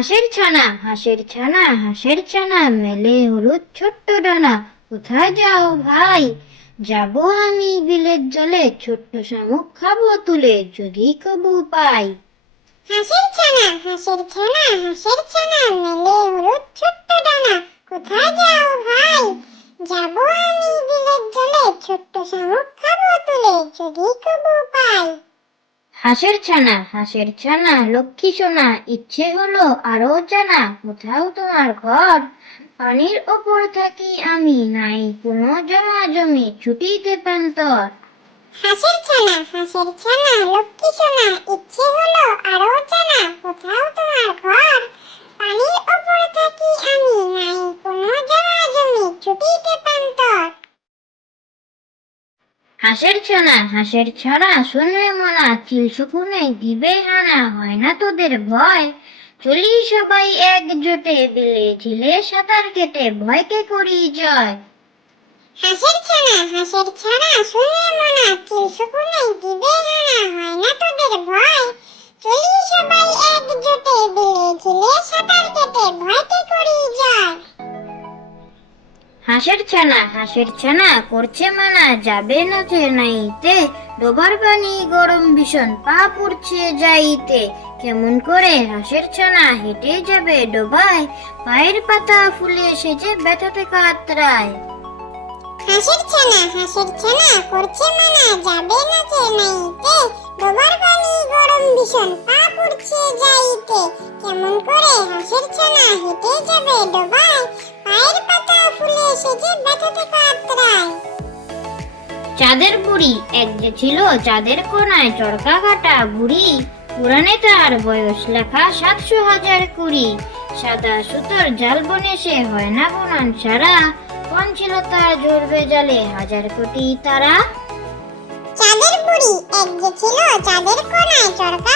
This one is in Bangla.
হাঁসের ছানা হাঁসের ছানা মেলে হলুদ ছোট্ট ডানা, কোথায় যাও ভাই? যাবো আমি বিলের জলে, ছোট্ট শামুক খাবো তুলে, যদি কবু পাই। হাঁসের ছানা হাঁসের ছানা হাঁসের ছানা মেলে হলুদ ছোট্ট ডানা, কোথায় যাও ভাই? যাবো আমি বিলের জলে, ছোট্ট শামুক খাবো তুলে, যদি কবু পাই। হাঁসের ছানা লক্ষ্মী সোনা, ইচ্ছে হলো আরো জানা, কোথাও তোমার ঘর? পানির ওপর থাকি আমি, নাই কোনো জমা জমি, ছুটিতে প্রান্তর। হাঁসের ছানা লক্ষ্মী সোনা, ইচ্ছে হলো আরো জানা, কোথাও তোমার ঘর? পানির ওপর থাকি আমি, নাই কোনো জমা জমি, ছুটিতে প্রান্তর। হাঁসের ছানা শুনবে মনা, চিল শকুনে দিবে হানা, হয় না তোদের ভয়? চলি সবাই একজোটে, বিলে ঝিলে সাঁতার কেটে, ভয়কে করি জয়। হাঁসের ছানা শুনলে মনা, চিল শকুনে দিবে হানা, হয় না তোদের ভয়? চলি সবাই একজোটে, বিলে ঝিলে সাঁতার কেটে, ভয়কে করি জয়। হাঁসের ছানা করছে মানা, যাবে না নাইতে, ডোবার পানি গরম ভীষণ, পা পুড়ছে যাইতে। কেমন করে হাঁসের ছানা হেঁটে যাবে ডোবায়, পায়ের পাতা ফুলে সেজে ব্যথাতে কাতরায়। হাঁসের ছানা করছে মানা, যাবে না নাইতে, ডোবার পানি গরম ভীষণ, পা পুড়ছে যাইতে। কেমন করে হাঁসের ছানা হেঁটে যাবে ডোবায়, পায়ের পাতা ফুলে সেজে ব্যথাতে কাতরায়। চাঁদের বুড়ি এক যে ছিল, চাঁদের কোনায় চরকা কাটা বুড়ি, পুরাণে তার বয়স লেখা 700,000 সাদা সুতোর জাল বনে সে হয় না বুনন সারা, কোন ছিল তার জ্বলবে জালে 1,000 কোটি তারা। চাঁদের বুড়ি এক যে ছিল, চাঁদের কোনায় চরকা